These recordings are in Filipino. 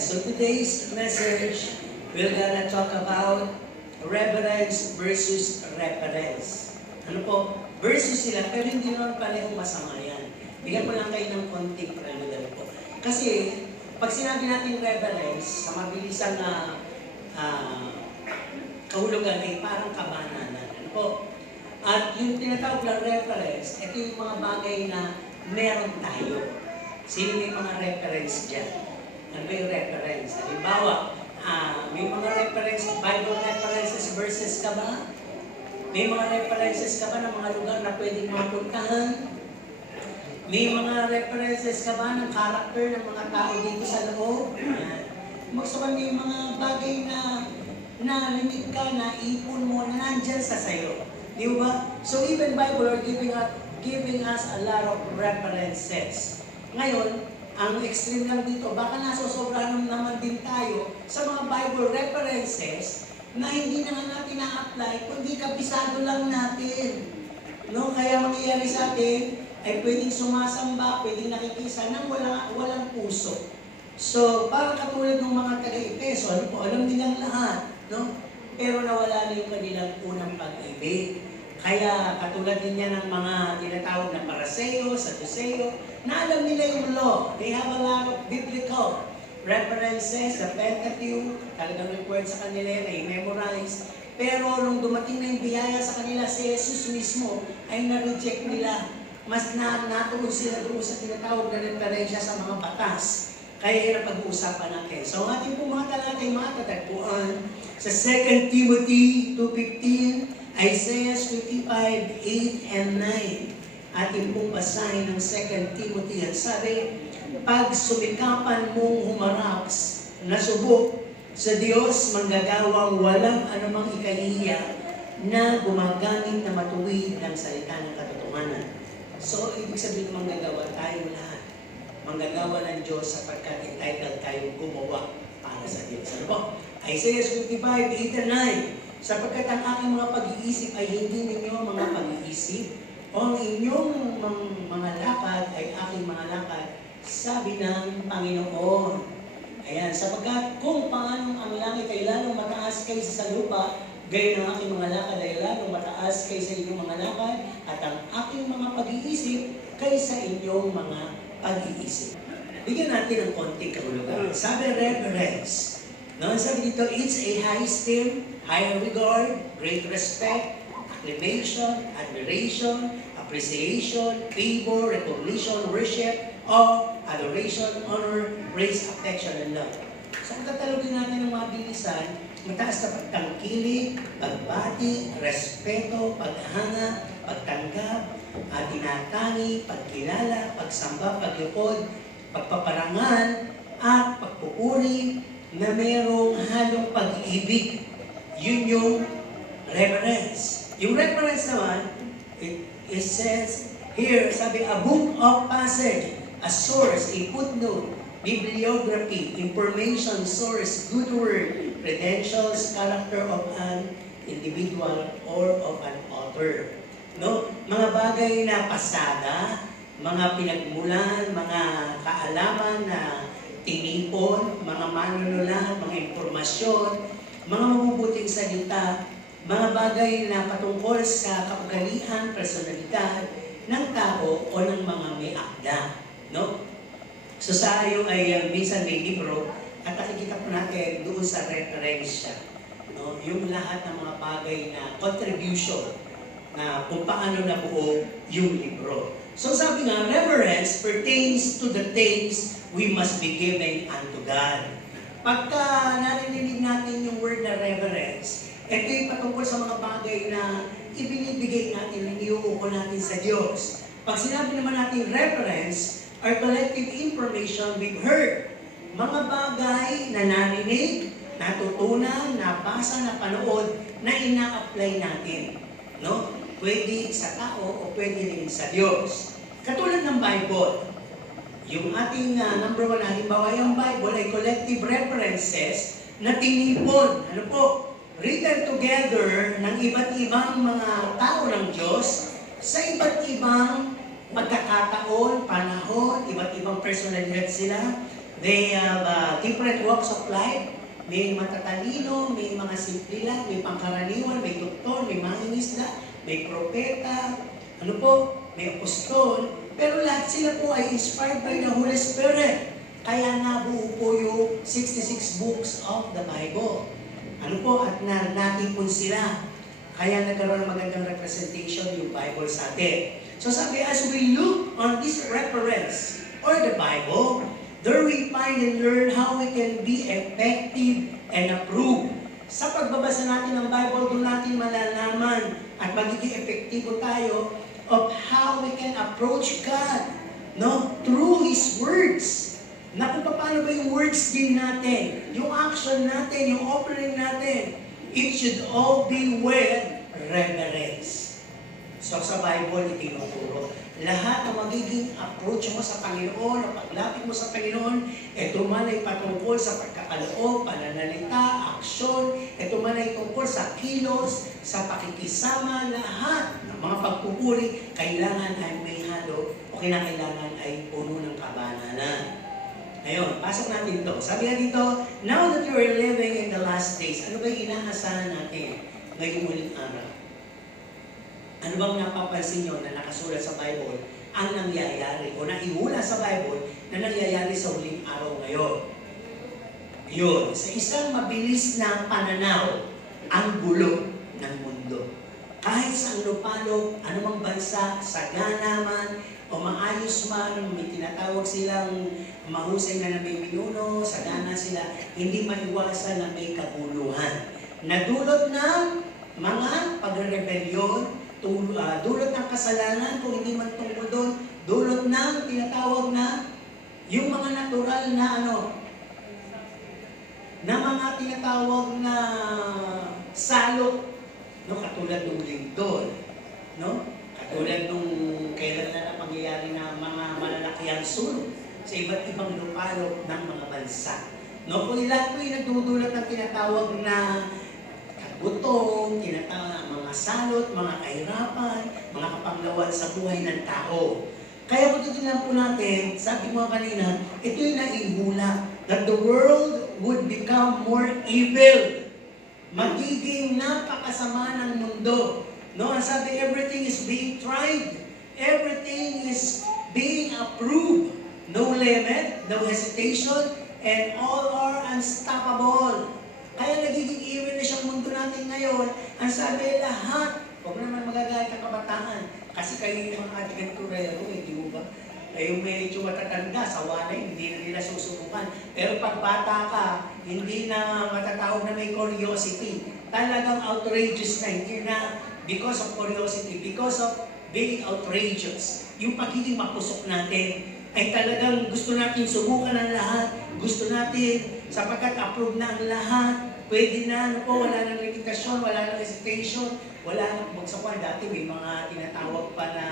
So today's message, we're gonna talk about reverence versus reference. Ano po? Versus sila, pero hindi naman parehong masama yan. Bigyan ko lang kayo ng konting prelude po. Kasi, pag sinabi natin reverence, sa mabilisang kahulugan ay parang kabananan. Ano po? At yung tinatawag na reference, ito yung mga bagay na meron tayo. Sino may mga reference dyan? Ano ba yung reference? Halimbawa, may mga reference, Bible references verses ka ba? May mga references ka ba ng mga lugar na pwedeng mapuntahan? May mga references ka ba ng character ng mga tao dito sa loob? Magsabi may mga bagay na limit ka, na ipon mo, na nandyan sa sayo. Di ba? So even Bible are giving us a lot of references. Ngayon, ang extreme lang dito, baka nasosobrahan naman din tayo sa mga Bible references na hindi naman natin na-apply, kundi kabisado lang natin. No? Kaya mangyayari sa atin, ay pwedeng sumasamba, pwedeng nakikisa nang walang puso. So, parang katulad ng mga taga-Epeso, ano po, alam nilang lahat, no? Pero nawala na yung kanilang unang pag-ibig. Kaya katulad din yan ng mga tinatawag na Pariseo, Sadduceo, na alam nila yung law. They have a lot of biblical references, the Pentateuch, talagang report sa kanila, na-memorize. Pero nung dumating na yung biyaya sa kanila, si Jesus mismo ay na-reject nila. Mas natuloy sila doon sa tinatawag na referensya sa mga batas. Kaya yun ang pag-uusapan natin. So ang ating pong mga talatay matatagpuan sa 2 Timothy 2:15, Isaiah 55:8 and 9. Ating pong basahin ng 2 Timothy. At sabi, pag sumikapan mong humarap na subok sa Diyos, manggagawang walang anumang ikahiya na gumagamit na matuwid ng salita ng katotohanan. So, ibig sabihin manggagawa tayo lahat. Manggagawa ng Diyos sapagkat entitled tayong gumawa para sa Diyos. Ano po? Isaiah 55:8 and 9. Sapagkat ang aking mga pag-iisip ay hindi ninyo mga pag-iisip, o ang inyong mga lakad ay aking mga lakad, sabi ng Panginoon. Ayan, sapagkat kung paano ang langit ay lalong mataas kaysa sa lupa, gayon ang aking mga lakad ay lalong mataas kaysa inyong mga lakad, at ang aking mga pag-iisip kaysa inyong mga pag-iisip. Bigyan natin ng konting kahulugan. Sabi reverence. No, sabi dito, it's a high esteem, high regard, great respect, acclamation, admiration, appreciation, favor, recognition, worship, awe, adoration, honor, praise, affection, and love. So kung tatalogin natin ng mga bilisan, mataas na pagtangkilik, pagbati, respeto, paghanga, pagtanggap, tinatani, pagkilala, pagsamba, paglipod, pagpaparangal, at pagpupuri na mayroong halong pag-ibig. Yun yung reverence. Yung reference naman, it says here, sabi, a book of passage, a source, a footnote, bibliography, information source, good word, credentials, character of an individual or of an author. No? Mga bagay na pasada, mga pinagmulan, mga kaalaman na tinipon, mga manunulat, mga impormasyon, mga mabubuting salita, mga bagay na patungkol sa kaugalian, personalidad ng tao o ng mga may akda. No? So sa iyo ay minsan may libro at nakikita po natin doon sa referensya. No? Yung lahat ng mga bagay na contribution na kung paano nabuo yung libro. So sabi nga, reverence pertains to the things we must be giving unto God. Pagka narinig natin yung word na reverence, ito yung patungkol sa mga bagay na ibinibigay natin, iniuuko natin sa Diyos. Pag sinabi naman natin reverence, our collective information we've heard. Mga bagay na narinig, natutunan, nabasa, napanood, na ina-apply natin. No? Pwede sa tao o pwede rin sa Diyos. Katulad ng Bible, yung ating number 1, halimbawa yung Bible ay collective references na tinipon, ano po, written together ng iba't ibang mga tao ng Diyos sa iba't ibang pagkakataon, panahon, iba't ibang personalidad sila, They have different walks of life. May matatalino, may mga simple lang, may pangkaraniwan, may doktor, may mangingisda, may propeta, ano po, may apostol. Pero lahat sila po ay inspired by the Holy Spirit. Kaya nabuo po yung 66 books of the Bible. Ano po, at natipon sila. Kaya nagkaroon ng magandang representation yung Bible sa atin. So sabi, as we look on this reference, or the Bible, there we find and learn how we can be effective and approved. Sa pagbabasa natin ng Bible, doon natin malalaman at magiging epektibo tayo of how we can approach God, no? Through His words. Na kung paano ba yung words din natin, yung action natin, yung offering natin, it should all be with reverence. So sa Bible, itinuturo. Lahat ng magiging approach mo sa Panginoon, ang paglapit mo sa Panginoon, ito man ay patungkol sa pagkakaloob, pananalita, aksyon, ito man ay tungkol sa kilos, sa pakikisama, lahat ng mga pagpupuri, kailangan ay may halo o kinakailangan ay puno ng kabanalan. Ngayon, pasok natin ito. Sabi nga dito, now that you are living in the last days, ano ba yung inaasahan natin ngayong muling araw? Ano bang napapansin nyo na nakasulat sa Bible ang nangyayari o naihula sa Bible na nangyayari sa huling araw ngayon? Yun, sa isang mabilis na pananaw, ang gulo ng mundo. Kahit sa lupalop, anumang bansa, sagana man, o maayos man, may tinatawag silang mahusay na namiminuno, sagana sila, hindi maiwasan na may kaguluhan. Nadulot ng mga pagre-rebelyon, dulot ng kasalanan, kung hindi man tungkol doon, dulot ng tinatawag na yung mga natural na na mga tinatawag na salot, no, katulad ng lindol, no? Katulad nung kailan na pangyayari na mga malalakihang sulong sa iba't ibang lupalop ng mga bansa. No, kung lahat po yung nagdudulot ng tinatawag na gutom, mga salot, mga kahirapan, mga kapanglawan sa buhay ng tao. Kaya kung titignan po natin, sabi mo kanina, ito yung naihula, that the world would become more evil. Magiging napakasama ng mundo. No, ang sabi, everything is being tried. Everything is being approved. No limit, no hesitation, and all are unstoppable. Kaya nagiging evil na siyang mundo natin ngayon. Ang sabi, lahat, huwag naman magagalit ang kabataan. Kasi kayo yung mga adventurero, di mo ba? Yung medyo matatanda, sawa na hindi na nila susubukan. Pero pag bata ka, hindi na matatawag na may curiosity. Talagang outrageous na, hindi na because of curiosity, because of being outrageous. Yung pagiging mapusok natin, ay talagang gusto natin subukan ang lahat. Gusto natin, sapagkat approve na ang lahat. Pwede na, wala nang limitasyon, wala nang hesitation, wala nang bugsakuan. Dati may mga tinatawag pa na,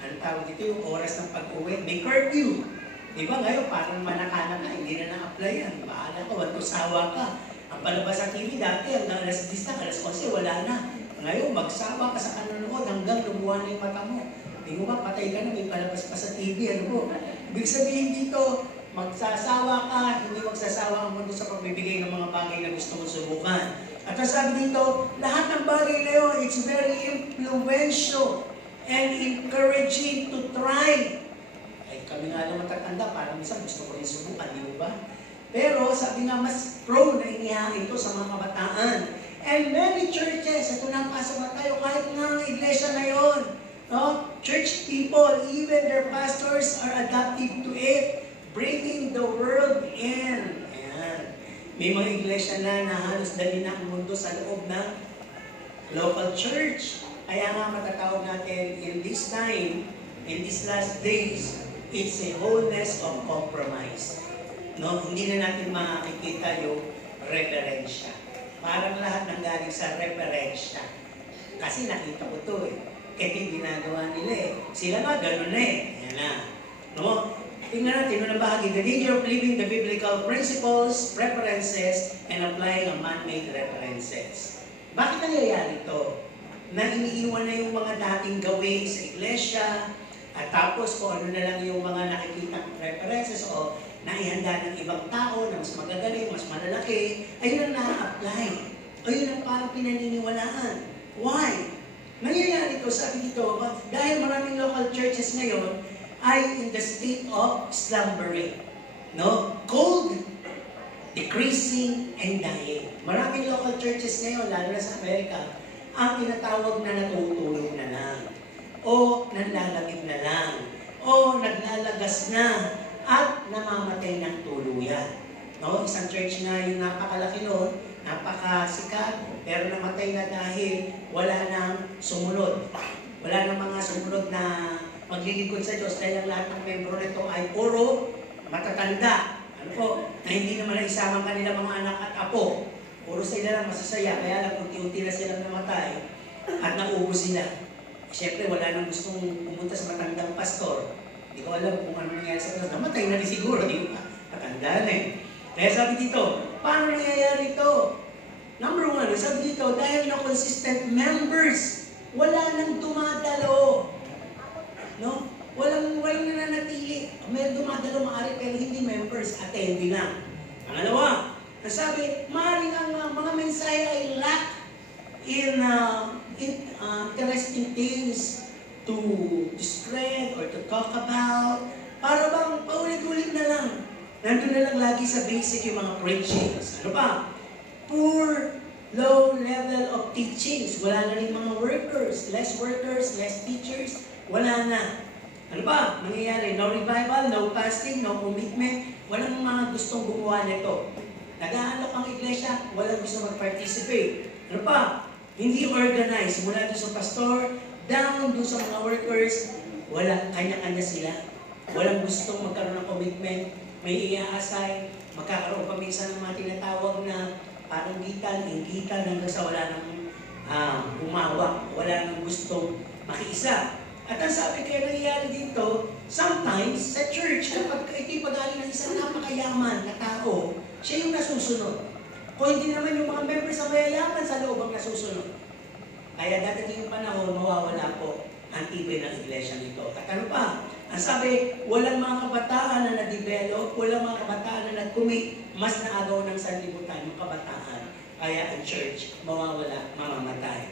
ang tawag dito, yung oras ng pag-uwi, may curfew. Diba ngayon, parang manakana ka, hindi na na-apply yan. Bahala ka, wanto sawa ka. Ang palabas sa TV dati, hanggang alas 10 na, alas 11, wala na. Ngayon, magsawa ka sa kanonood hanggang lumuha na yung mata mo. Di mo ba, patay ka na, may palabas pa sa TV, ano po? Ibig sabihin dito, magsasawa ka, hindi magsasawa ang mundo sa pagbibigay ng mga bagay na gusto mong subukan. At sabi dito, lahat ng bagay na yun, it's very influential and encouraging to try. Ay, kami nga naman tatanda, parang minsan gusto ko rin subukan, di ba? Pero sabi nga, mas pro na inihain ito sa mga kabataan. And many churches, ito na ang pasok na tayo, kahit nga ang iglesia na yun, no? Church people, even their pastors are adaptive to it, bringing the world in. Ayan. May mga iglesia na halos dali na ang mundo sa loob ng local church. Kaya nga matatawag natin in this time, in these last days, it's a wholeness of compromise. No? Hindi na natin makikita yung referensya. Parang lahat ng galing sa referensya. Kasi nakita ko to eh. Ito yung ginagawa nila eh. Sila nga ganun na eh. Ayan na. No? Tingnan natin, unang bahagi, the danger of leaving the biblical principles, preferences, and applying a man-made references. Bakit nangyayari ito? Na iniiwan na yung mga dating gawin sa iglesia, at tapos kung ano na lang yung mga nakikitang preferences o naihanda ng ibang tao na mas magagaling, mas malalaki, ayun ang na-apply. Ayun ang parang pinaniniwalaan. Why? Nangyayari ito, sabi dito, dahil maraming local churches ngayon ay in the state of slumbering. No? Cold, decreasing, and dying. Maraming local churches ngayon, lalo na sa Amerika, ang tinatawag na natutulog na lang, o nanlalagim na lang, o naglalagas na, at namamatay ng tuluyan. No? Isang church na yung napakalaki noon, napakasikat, pero namatay na dahil wala nang sumunod. Wala nang mga sumunod na maglilingkod sa Diyos dahil ang lahat ng membro nito ay puro matatanda. Ano po? Na hindi naman naisama kanila mga anak at apo. Puro sila lang masasaya, kaya lang unti-unti na silang namatay at naubos sila. Siyempre, wala nang gustong pumunta sa matandang pastor. Hindi ko alam kung ano nangyari sa pastor. Namatay na rin siguro, di ba? Matanda na eh. Kaya sabi dito, paano nangyayari ito? Number one, sabi dito, dahil na consistent members, wala nang dumadalo. No? Walang nananatili. May dumadalo maaari pero hindi members, attendee lang. Pangalawa, nasabi, maaaring ang mga mensahe ay lack in interesting things to spread or to talk about. Para bang paulit-ulit na lang. Nandun na lang lagi sa basic yung mga preachings. Ano pa? Poor, low level of teachings. Wala na rin mga workers, less teachers. Wala na. Ano ba? Mangyayari, no revival, no fasting, no commitment. Walang mga gustong gumawa nito. Nag-aalok ang iglesia, walang gusto mag-participate. Ano pa? Hindi organized. Mula doon sa pastor, down doon sa mga workers, wala, kanya-kanya sila. Walang gustong magkaroon ng commitment. May i-assign, magkakaroon pa minsan ng mga tinatawag na panunggitan, inggitan, hanggang sa wala nang umawak, wala nang gustong makiisa. At ang sabi kaya nangyayari dito, sometimes sa church, kapag ito'y pag-aali ng isang napakayaman na tao, siya yung nasusunod. Kung hindi naman yung mga members na mayayaman sa loob ang nasusunod. Kaya dadating yung panahon, mawawala po ang tibay ng iglesia nito. At ano pa? Ang sabi, walang mga kabataan na na-develop, walang mga kabataan na nag-commit, mas naagaw ng sanlibutan yung kabataan. Kaya ang church, mawawala, mamamatay.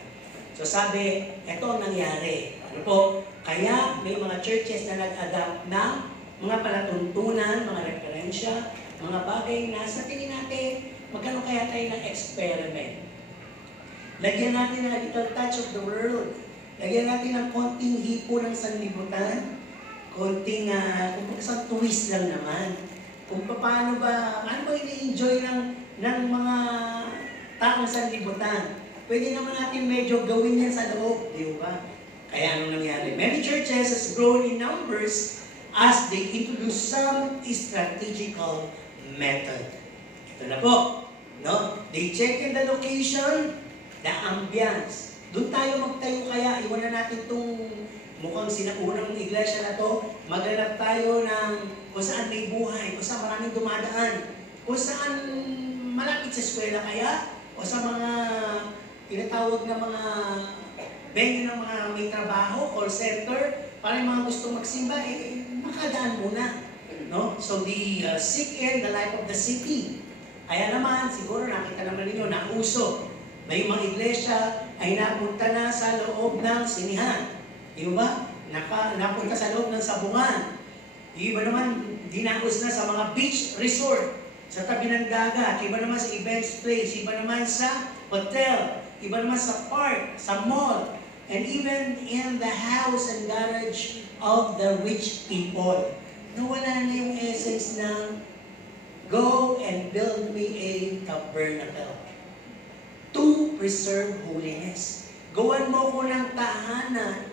So sabi, ito ang nangyari. Ano po? Kaya may mga churches na nag-adapt ng mga palatuntunan, mga referensya, mga bagay na sa tingin natin, magkano kaya tayo ng experiment. Lagyan natin ng little touch of the world. Lagyan natin ng konting hipo ng sanlibutan. Konting, kung isang twist lang naman. Kung paano ba, ano ba ini-enjoy ng mga taong sanlibutan. Pwede naman natin medyo gawin yan sa loob, di ba? Kaya anong nangyari? Many churches has grown in numbers as they introduce some strategical method. Ito na po. No? They check in the location, the ambience. Doon tayo magtayo kaya, iwanan natin itong mukhang sinaunang iglesia na to, maghanap tayo ng kung saan may buhay, kung saan maraming dumadaan, kung saan malapit sa eskwela kaya, o sa mga tinatawag na mga venue ng mga may trabaho, call center, para yung mga gustong magsimba, makadaan muna. No? So the sick in the life of the city. Kaya naman, siguro nakita naman ninyo, nauso. May mga iglesia ay napunta na sa loob ng sinihan. Di ba? Napunta sa loob ng sabungan. Iba naman, dinaos na sa mga beach resort, sa tabi ng dagat. Iba naman sa events place. Iba naman sa hotel. Iba naman sa park, sa mall. And even in the house and garage of the rich people. Nawala na yung essence ng go and build me a tabernacle to preserve holiness. Gawan mo ko ng tahanan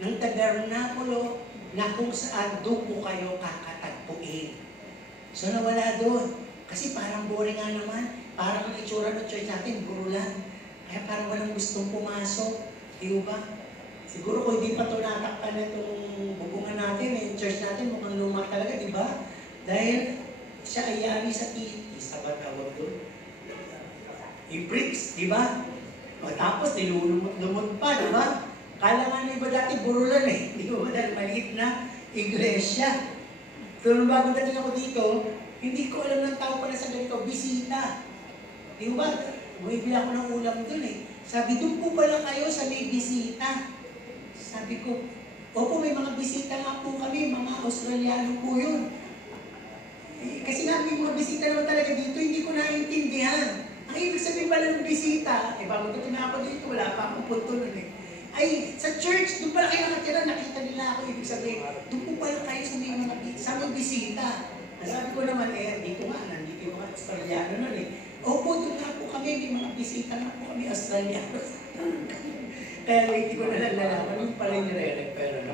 ng tabernakulo na kung saan doon po kayo kakatagpuin. So nawala doon. Kasi parang boring nga naman. Parang ang itsura ng church natin, burulan. Kaya parang walang gustong pumasok. Di ba? Siguro kung hindi pa ito natakpan na itong bubungan natin, church natin mukhang luma talaga, di ba? Dahil siya ay yari sa itis. Sabat tawag doon. I-bricks, di ba? Tapos nilulumot pa, di ba? Kala nga na iba dati burulan eh. Di ba? Dahil maliit na iglesia. So, nung bago dating ako dito, hindi ko alam ng tao pala sa ganito, bisita. Di ba? Bumibili ako ng ulam dun eh. Sabi, doon po pala kayo sa may bisita. Sabi ko, opo, may mga bisita nga po kami, mga Australiano po yun. Eh, kasi nga may mga bisita naman talaga dito, hindi ko naiintindihan. Ang ibig sabihin pala ng bisita, eh bago ko ako dito, wala pa akong punto nun eh. Ay, sa church, doon pala kayo nakatira, nakita nila ako, ibig sabihin, doon po pala kayo sa may mga bisita. Sabi ko naman, dito nga, nandito yung mga Australiano nun eh. Opo, doon nga po kami, may mga bisita nga po kami Australiano. Kaya hindi ko na nalalaman, yung pala yung nire-refer.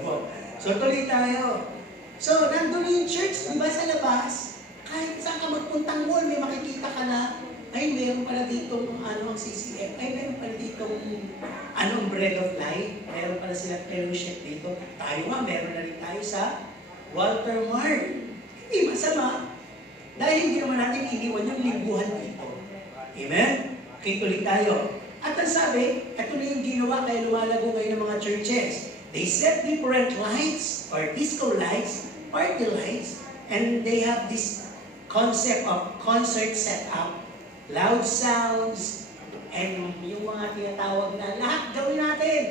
So, tuloy tayo. So, nandun yung church, di ba sa labas, kahit saan ka magpuntang mall, may makikita ka na, ay, meron pala dito ang CCF, ay, meron pala dito Bread of Life, meron pala sila fellowship dito. Tayo nga, meron na rin tayo sa Walter Mart. Hindi masama, dahil hindi naman natin iniwan yung lingguhan dito. Amen? Okay, tuloy tayo. At ang sabi, ito na yung ginawa kaya lumalago ngayon ng mga churches. They set different lights, or disco lights, party lights, and they have this concept of concert setup, loud sounds, and yung mga tinatawag na lahat gawin natin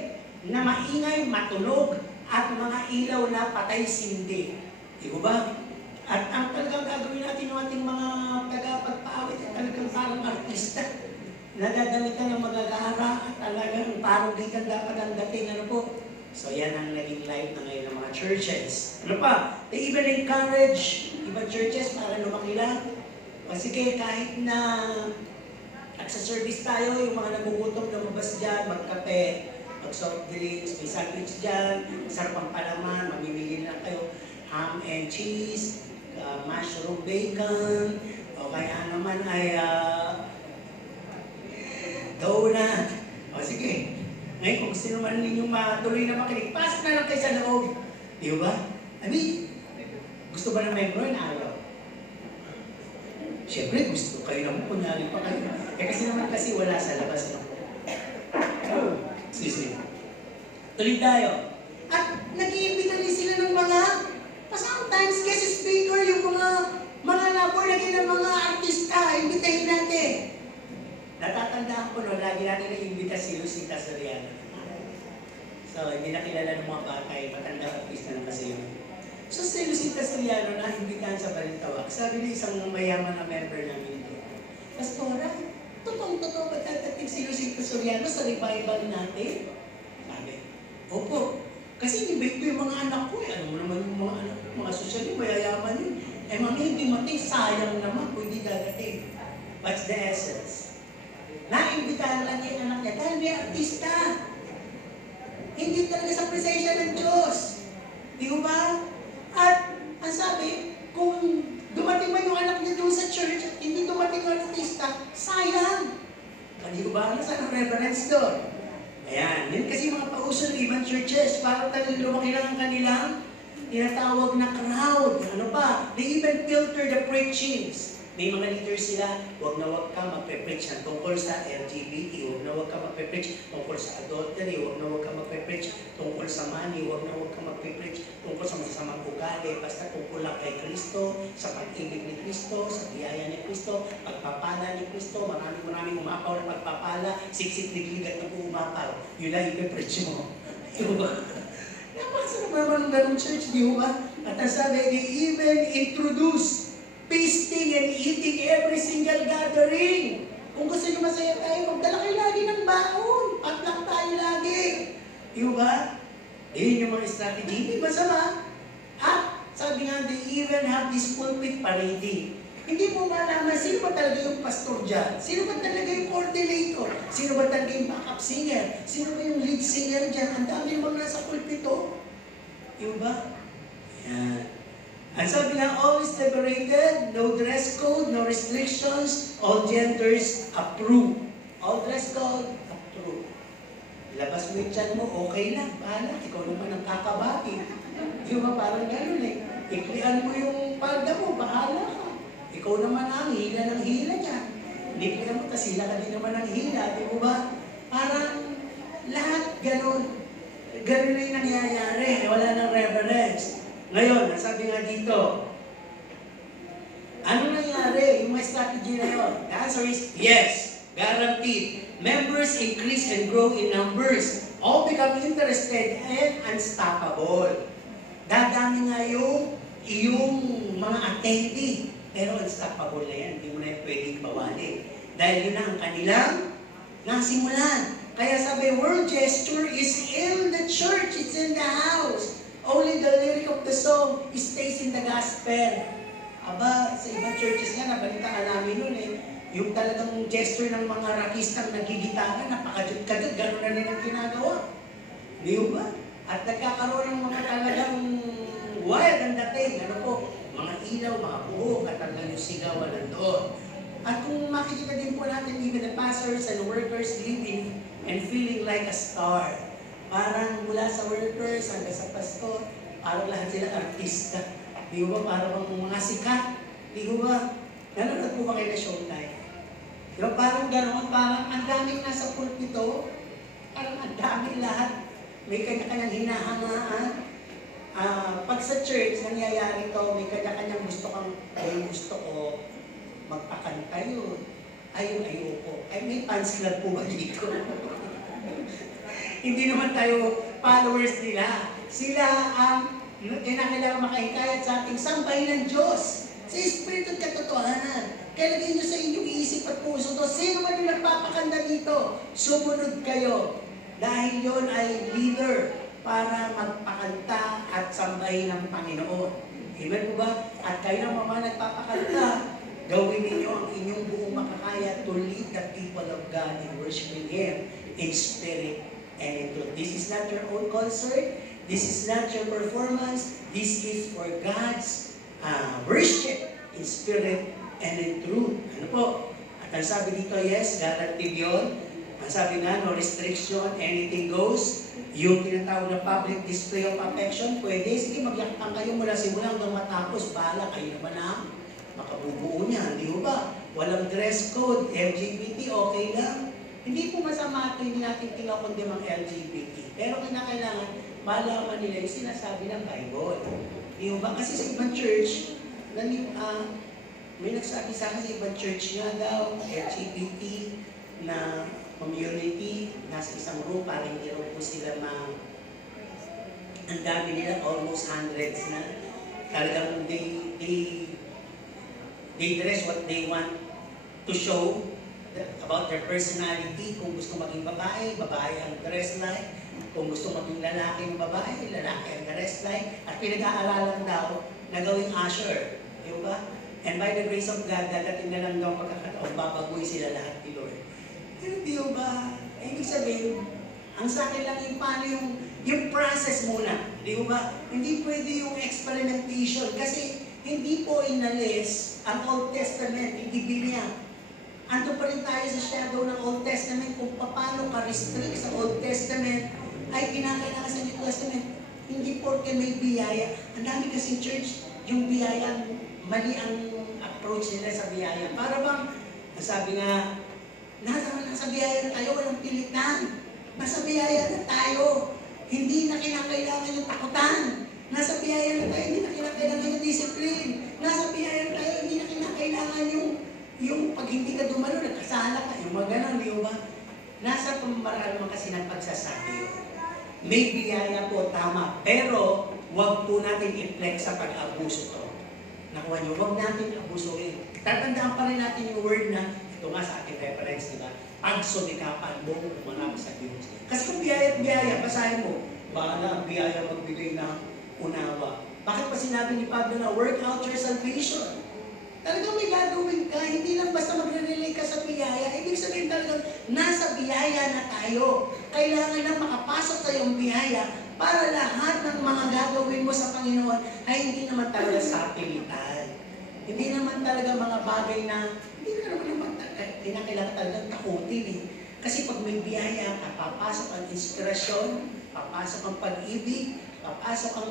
na maingay, matunog, at mga ilaw na patay sindi. Di ba? At ang talagang gagawin natin ng ating mga tagapagpaawit ay talagang parang artista. Nagagamitan ng magagara at talagang parang gitan dapat ang dating. Ano po? So yan ang naging life na ngayon ng mga churches. Ano pa? They even encourage ibang churches para lumakila. O sige, kahit na nagsa-service tayo, yung mga nagugutom lumabas dyan, magkape, mag-soft drinks, may sandwich dyan, sarap ang palaman, mamimili na kayo, ham and cheese, mushroom bacon, o kaya naman ay donut. O sige, ngayon kung sino man ninyong matuloy na makinig, pasok na lang kayo sa loob. Di ba? I mean, gusto ba ng membro na araw? Siyempre, gusto kayo naman, kunyari pa kayo. Kasi naman kasi wala sa labas. Excuse me. Tuloy tayo. At nag-iimbita rin sila ng mga, sometimes kasi speaker, yung mga nabulagin ng mga artista, imbitahin natin. Natatandaan ko no, lagi natin na-imbita si Lucita Soriano. So, hindi na kilala ng mga batay, matanda artista na kasi yun. So, si Lucita Soriano na imbitahan sa Balintawak, sabi niya isang mayaman na member namin dito, Pastora, totoo ba tatating si Lucita Soriano sa revival natin? Sabi, opo. Kasi nibig ko yung mga anak ko, ano mo naman yung mga anak ko, mga sosyal yung mayayaman yun. Eh mga hindi mating, sayang naman kung hindi dadating. What's the essence? Naimbitahan lang yung anak niya dahil may artista. Hindi talaga sa presensya ng Diyos. Di ba? At ang sabi, kung dumating man yung anak niya doon sa church at hindi dumating ang artista, sayang. Di ba? Ano saan ang reverence doon? Ayan, yun kasi mga pauso ng ibang churches, para talagang lumaki lang ang kanilang tinatawag na crowd. Ano pa? They even filter the preachings. May mga leaders sila, huwag ka magpe-preach tungkol sa LGBT, huwag ka magpe-preach tungkol sa adultery, huwag ka magpe-preach tungkol sa money, huwag ka magpe-preach tungkol sa masasamang ugali, basta tungkol lang kay Kristo, sa pag-ibig ni Kristo, sa biyaya ni Kristo, pagpapala ni Kristo, maraming umapaw na pagpapala, siksik-liglig at nag-uumapaw. Yun lang ipe-preach mo. Napakasarap naman ng ganong church, di ba? At ang sabi, they even introduce feasting and eating every single gathering. Kung gusto nyo masaya tayo, magdala kayo lagi ng baon. Potluck tayo lagi. Di ba? Yun yung mga strategy. Hindi masama. At sabi nga, they even have this pulpit parading. Hindi mo malaman sino ba talaga yung pastor dyan? Sino ba talaga yung coordinator? Sino ba talaga yung backup singer? Sino ba yung lead singer dyan? Ang dami mga nasa pulpito. Di ba? Yan. Ang sabi nga, all is liberated, no dress code, no restrictions, all genders approve. All dress code, approve. Labas mo yung tiyan mo, okay lang, bahala, ikaw naman ang kakabati. Di ba parang gano'n eh. Iklian mo yung palda mo, bahala ka. Ikaw naman ang hila ng hila niya. Iklian mo, tas hila ka din naman ng hila, di ba? Parang lahat gano'n. Gano'n na yung nangyayari, wala nang reverence. Ngayon, sabi nga dito, Ano nangyari? Yung may strategy na yun. The answer is yes. Guaranteed. Members increase and grow in numbers. All become interested and unstoppable. Dadami nga yung mga attendee. Pero unstoppable na yan. Hindi mo na yung pwedeng bawalin. Dahil yun na ang kanilang nasimulan. Kaya sabi, word gesture is in the church. It's in the house. Only the lyric of the song stays in the gospel. Aba, sa ibang churches nga, nabalitaan namin nun eh. Yung talagang gesture ng mga rakistang nagigitaran, napakajud-kajud, gano'n na nilang ginagawa. Di ba? At nagkakaroon ng mga talagang wild ang dating. Ano po? Mga ilaw, mga buhok, at talagang yung sigawan nandoon. At kung makikita din po natin, even the pastors and workers living and feeling like a star. Parang mula sa workers hanggang sa pastor, parang lahat sila artista. Di ba? Parang mga sikat. Di ba? Nanonood po ba kayo na Showtime? Yung parang gano'n, parang ang daming nasa pulpito, parang ang daming lahat, may kanya-kanyang hinahangaan. Pag sa church, nangyayari to, may kanya-kanyang gusto ko, magpakanta yun. Ayoko. Ay, may fans club po ba dito? Hindi naman tayo followers nila. Sila ang kailangan makahikayat sa ating sambay ng Diyos. Sa Espiritu at katotohanan. Kaya lagay nyo sa inyong isip at puso to, sino man yung nagpapakanda dito, sumunod kayo. Dahil yon ay leader para magpakanta at sambahin ng Panginoon. Amen po ba? At kayo ng mga nagpapakanta, gawin ninyo ang inyong buong makakaya to lead the people of God in worshiping Him in spirit and in truth. This is not your own concert. This is not your performance. This is for God's worship in spirit and in truth. Ano po? At ang sabi dito, yes, guaranteed yun. Ang sabi nga, no restriction, anything goes. Yung tinatawag na public display of affection, pwede. Sige, magyakpan kayo mula simula hanggang matapos. Bahala kayo naman ang makabubuo niya. Di ba? Walang dress code, LGBT, okay lang. Hindi po masama ito, hindi natin kinakondem ang LGBT. Pero kailangan malaman nila yung sinasabi ng Bible. Di ba? Kasi sa ibang church, may nagsabi sa akin sa ibang church nga daw, LGBT na community, nasa isang room, parang hindi po sila ang dami nila, almost hundreds na. Talagang they dress what they want to show about their personality. Kung gusto maging babae, babae ang dress like. Kung gusto maging lalaki ng babae, lalaki ang dress like. At pinag-aaralan daw na gawing usher. Di ba? And by the grace of God, dadating na lang daw pagkakataon, babaguhin sila lahat ni Lord. Pero di ba? Ibig sabihin, ang sa akin lang yung paano yung process muna. Di ba? Hindi pwede yung experimentation kasi hindi po inalis ang Old Testament, hindi Biblia. Ando pa rin tayo sa shadow ng Old Testament kung paano ka-restrict sa Old Testament ay kinakailangan sa New Testament. Hindi porke may biyaya. Ang dami kasing church, yung biyaya, mali ang approach nila sa biyaya. Para bang, nasabi nga, nasa biyaya na tayo, walang pilitan. Nasa biyaya na tayo. Hindi na kinakailangan yung takutan. Nasa biyaya na tayo, hindi na kinakailangan yung discipline. Nasa biyaya na tayo, hindi na kinakailangan yung pag hindi ka dumalo, nagkasala ka. Yung mga ganun, di ba? Nasa pamamaraan naman kasi ng pagsasabi yun. May biyaya po, tama. Pero, wag po natin i-flex sa pag-abuso to. Nakuha nyo, huwag natin abusuhin. Tatandaan pa rin natin yung word na, ito nga sa ating reference, di ba? Pagsumikapan mo, umanap sa Diyos. Kasi kung biyaya at biyaya, basahin mo, bahala ang biyaya magbigay ng unawa. Bakit pa sinabi ni Pablo na work out your salvation? Talagang may gagawin ka, hindi lang basta magre-relay ka sa biyaya. Ibig sabihin talagang nasa biyaya na tayo. Kailangan na makapasok tayong biyaya para lahat ng mga gagawin mo sa Panginoon ay hindi naman talaga sa pilitan. Hindi naman talaga mga bagay na hindi naman kinakailangan talagang takutin eh. Kasi pag may biyaya ka, papasok ang inspirasyon, papasok ang pag-ibig, papasok ang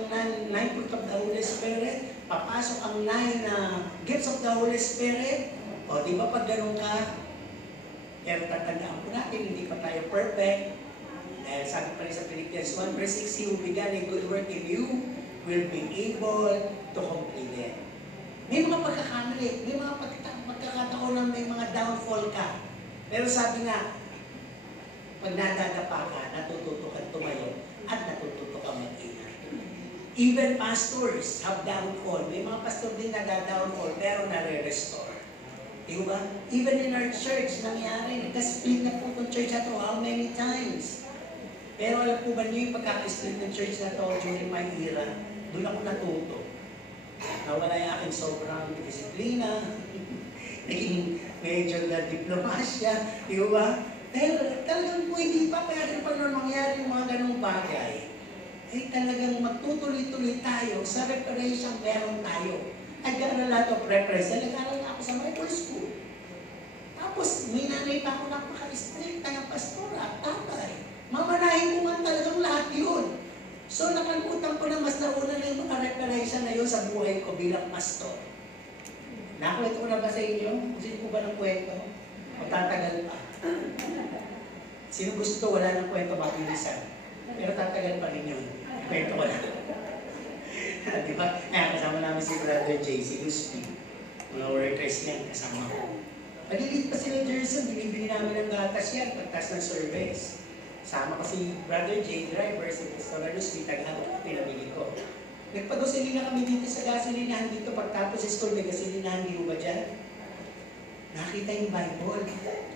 nine fruit of the Holy Spirit, papasok ang nine gifts of the Holy Spirit. O, di ba pag ganun ka, pero tatandaan po natin, hindi pa tayo perfect. Dahil sabi pa rin sa Philippians 1 verse 6, He who began a good work in you will be able to complete it. May mga pagkakamali, may mga pagkakataon na may mga downfall ka. Pero sabi nga, pag nadadapa ka, natututo kang tumayo at natututo kang mag-ingat. Even pastors have downfall. May mga pastor din nagda-downfall pero nare-restore. Di ba? Even in our church, nangyari. Nag-split na po itong church na to how many times? Pero alam po ba niyo yung pagkaka-split ng church na to during my era, doon ako natuto. Nawala yung aking sobrang disiplina, naging medyo na diplomasya, di ba? Dahil talagang po hindi pa, kaya rin pa nung mangyari yung mga ganong bagay, eh talagang magtutuloy-tuloy tayo sa reparation meron tayo. I got a lot of reference. Nag-aral ako sa Bible school. Tapos, may nanay pa ako napaka-strict ng pastora, tatay. Mamanahin ko nga talagang lahat yun. So, nakalimutan ko na mas nauna na yung mga reparation na yun sa buhay ko bilang pastor. Nakwento ko na ba sa inyo? Gusto ko ba ng kwento? O tatagal pa? Sino gusto wala ng kwento mabilisan? Pero tatagal pa rin yun. Kwento ko lang. Di ba? Kaya kasama namin si Brother JC Luspi. Mga workers niyan, kasama ko. Palilit pa sila Jerson, binibili namin ng gatas yan, pagtas ng service. Sama ko si Brother J. Driver, si Pastor Luspi, taghapon, pinabili ko. Nagpagasolina kami dito sa gasolinahan dito, pagtapos sa school, may gasolinahan, di ba dyan? Nakita yung Bible.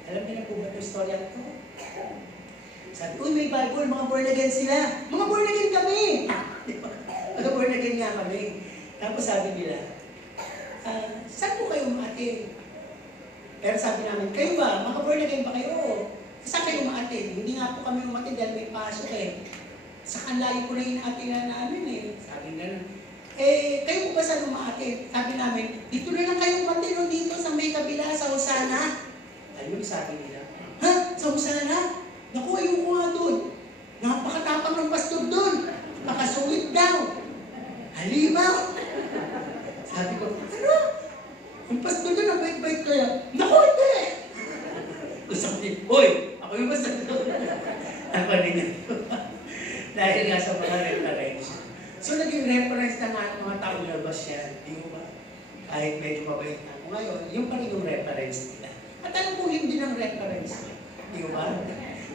Alam niyo na po ba itong storya ko? Sabi, uy, may Bible, mga born again sila. Mga born again kami! Mga born again nga kami. Tapos sabi nila, saan po kayo umatin? Pero sabi namin, kayo ba? Mga born again ba kayo? Saan kayo umatin? Hindi nga po kami umatin dahil may pasok eh. Sa kanlayo ko na inaatin namin eh. Sabi gano'n. Eh, kayo po ba saan umatin? Sabi namin, dito na lang kayo umatin dito sa may kabila, sa Hosanna. Ayun, sabi nila. Ha? Sa Hosanna? Naku, ayun ko nga doon. Napakatapang ng pastor doon. Makasulit daw. Halimaw. Sabi ko, ano? Yung pastor doon, ang bait-bait kaya. Naku, hindi! Gusto ko din, hoy, ako yung pastor doon. Ako din yan. Dahil nga sa mga reference. So, naging reference na nga ng mga taong labas yan. Di mo ba? Kahit medyo mabait na ako ngayon, yung pa rin yung reference nila. At alam ko hindi ng reference niya. Di mo ba?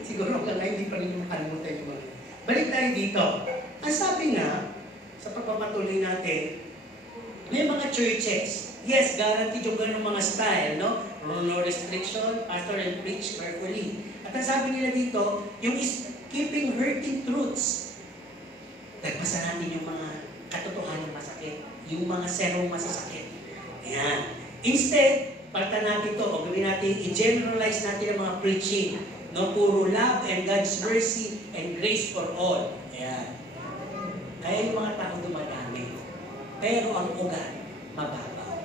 Siguro hanggang ngayon, hindi pa rin yung makalimutan yung mga. Balik tayo dito. Ang sabi nga, sa pagpapatuloy natin, may mga churches. Yes, guaranteed yung ganun mga style, no? No restriction, pastor and preach carefully. At ang sabi nila dito, yung is keeping hurting truths. Nagpasa natin yung mga katotohanan masakit, yung mga serong masasakit. Ayan. Instead, palitan natin ito, o gawin natin, i-generalize natin ang mga preaching. No, puro love and God's mercy and grace for all. Ayan. Kaya yung mga tao dumadami. Pero ang ugat, mababaw.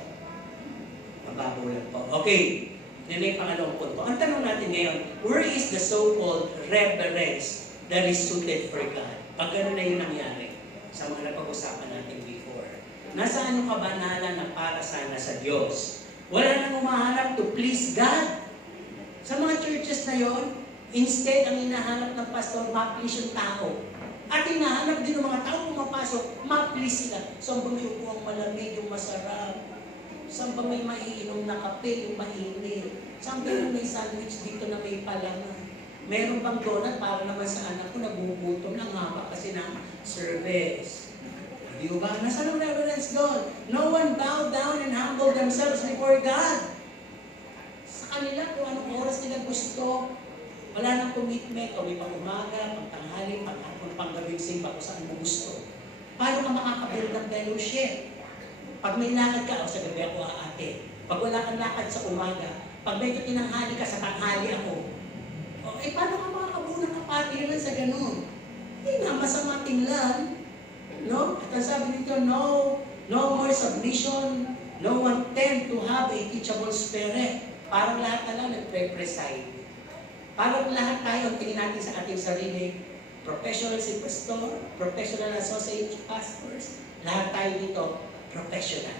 Mababaw lang po. Okay. Yan ay pangalawang punto. Ang tanong natin ngayon, where is the so-called reverence that is suited for God? Pag gano'n na yung nangyari sa mga napag-usapan natin before. Nasaan yung kabanalan na para sana sa Diyos? Wala nang umahanap to please God. Sa mga churches na yon, instead, ang hinahanap ng pastor, ma-please yung tao. At hinahanap din ng mga tao pumapasok, ma-please sila. Saan ba may upuang malamig, yung masarap? Saan ba may maiinom na kape, yung mainit? Saan ba may sandwich dito na may palaman? Meron bang donut para naman sa anak ko, nagugutom lang haba kasi ng service. Di ba? Nasaan ang reverence doon? No one bow down and humble themselves before God. Sa kanila, kung anong oras nila gusto, wala nang commitment, o may pang-umaga, pang-tanghali, pang-hapon, pang-gabing simba, kung saan mo gusto. Paano ka makakabuild ng fellowship? Pag may lakad ka, o sa gabi ako aate. Pag wala kang lakad sa umaga, pag may tinanghali ka, sa tanghali ako. O, paano ka makakabuo ng kapatiran sa ganun? Hindi nga, masama tinglan. No? At ang sabi nito, no more submission, no one tend to have a teachable spirit. Parang lahat na lang nagpre-preside. Parang lahat tayo, tingin natin sa ating sarili, professional si pastor, professional associate pastors, lahat tayo dito, professional.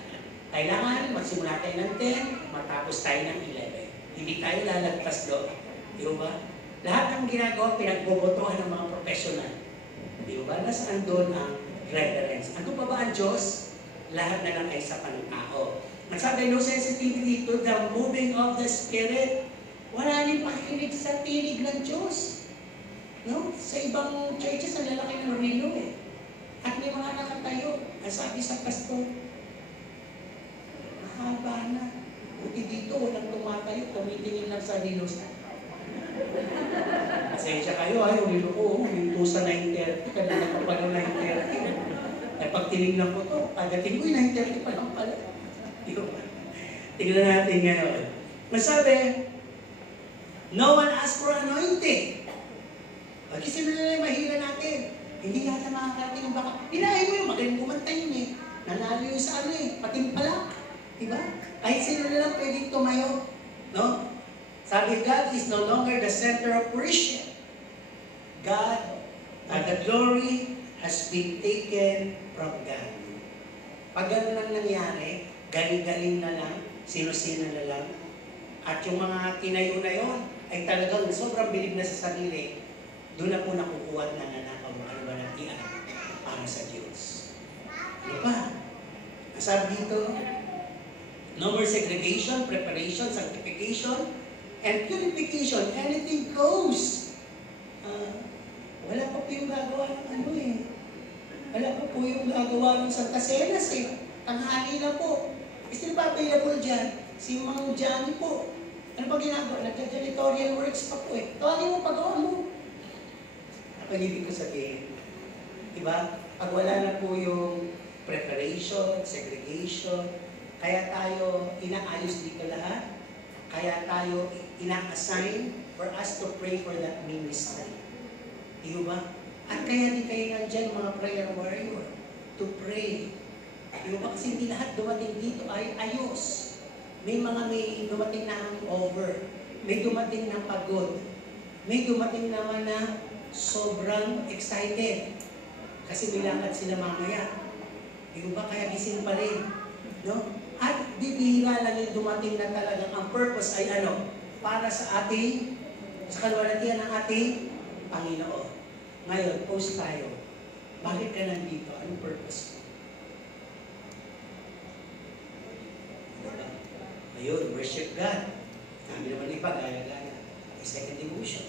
Kailangan magsimula tayo ng 10, matapos tayo ng 11. Hindi tayo lalagpas doon. Di ba? Lahat ng ginagawa, pinagbobotohan ng mga professional. Di ba? Nasaan doon ang reverence? Ano pa ba ang Diyos? lahat na lang ay sa pantao. Sabi, no sensitivity to the moving of the Spirit. Wala rin pakikinig sa tinig ng Diyos. No? Sa ibang churches, ang lalaki ng relo eh. At may mga nakatayo. Ang sabi sa pastor, mahaba na. Buti dito, walang tumatayo. Tumitingin lang sa relo. Pasensya kayo, yung relo ko, yung sa 9:30. Kanina pa pala 9:30. Eh, pag tinignan ko to, pagdating ko, 9:30 pa lang pala. Tingnan natin ngayon. Masabi, no one asks for anointing. Kasi sino na lang mahila natin? Hindi yata makakarating yung baka. Hinahin mo yung magaling kumanta yun eh. Nanalo yung sa ano eh, patimpalak. Diba? Kahit sino na lang pwedeng tumayo. No? Sabi, God is no longer the center of worship. God, the glory has been taken from God. Pag gano'n lang nangyari, galing-galing na lang, sino-sino na lang, at yung mga tinayo na yun, ay talagang sobrang bilib na sa sarili, doon na po nakukuha at nananakaw mo ano ba natin para sa Diyos. Ano pa? Ang sabi dito, no more segregation, preparation, sanctification, and purification. Anything goes. Wala pa po yung gagawa ng ano eh. Wala pa po yung gagawa ng Santa Cenas eh. Tanghali na po. Still pa available dyan. Si Mang Johnny po. Ano pa ginagawa? Nagka-janitorial works pa po eh. Tawagin mo, pagawa mo. Ang ibig ko sabihin. Diba? Pag wala na po yung preparation, segregation, kaya tayo inaayos dito lahat, kaya tayo ina-assign for us to pray for that ministry. Diba? At kaya din kayo nandyan mga prayer warrior to pray. Diba? Kasi hindi lahat dumating dito ay ayos. May dumating na hangover. May dumating na pagod. May dumating naman na sobrang excited. Kasi bilangkat sila mamaya. Diba? Kaya gising pa rin. No? At bibihira lang yung dumating na talagang ang purpose ay ano? Para sa ating, sa kalwalatian ng ating Panginoon. Ngayon, post tayo. Bakit ka nandito? Anong purpose? Diba? Ayun, worship God. Sabi naman iba, gaya-gaya. Second devotion.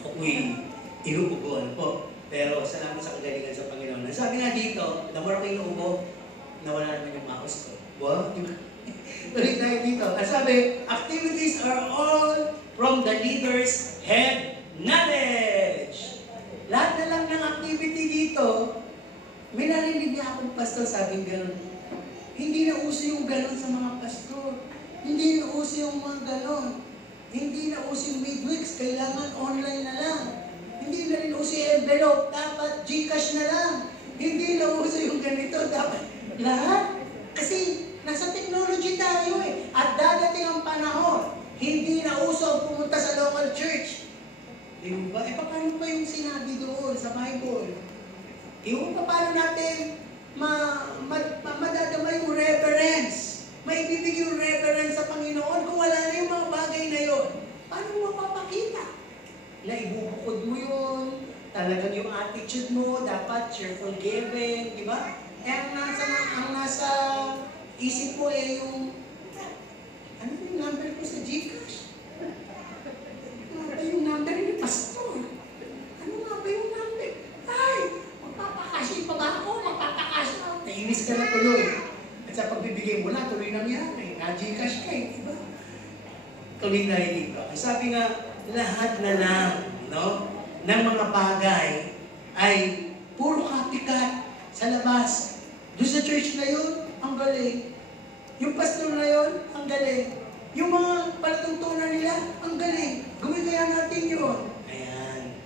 Ako'y inuubuan po. Pero salamat sa kagalingan sa Panginoon. Sabi nga dito, the more ako inuubo, nawala naman yung mouse ko. Wow, diba? Tuloy tayo dito. Sabi, activities are all from the leader's head knowledge. Lahat na lang ng activity dito, may narinig niya akong pastor sabing gano'n. Hindi na uso yung gano'n sa mga pastor. Hindi na uso yung mga gano'n. Hindi na uso yung midweeks. Kailangan online na lang. Hindi na rin uso yung envelope. Dapat Gcash na lang. Hindi na uso yung ganito. Dapat lahat. Kasi nasa technology tayo eh. At dadating ang panahon, hindi na uso ang pumunta sa local church. Diba? Eh, paano pa yung sinabi doon sa Bible? Diba, paano natin madadama yung reverence? May bibigay yung reverence sa Panginoon kung wala na yung mga bagay na yun. Paano mo mapapakita? Na ibubukod mo yun, talagang yung attitude mo, dapat cheerful giving, di ba? Eh, ang nasa isip mo eh yung, ano yung number ko sa Gcash? Ano ba yung number ni Pastor? Ano nga ba yung number? Ay, magpapakasin pa ba ako? Magpapakasin ako. Nainis ka na tuloy. At sa pagbibigay mo na, tuloy nangyari. Na-Gcash ka eh, di ba? Tuloy na dito. Sabi nga, lahat na lang, no, ng mga bagay ay puro copycat sa labas. Doon sa church na yun, ang galing. Yung pastor na yun, ang galing. Yung mga palatuntunan nila, ang galing. Gawin kaya natin yun. Ayan.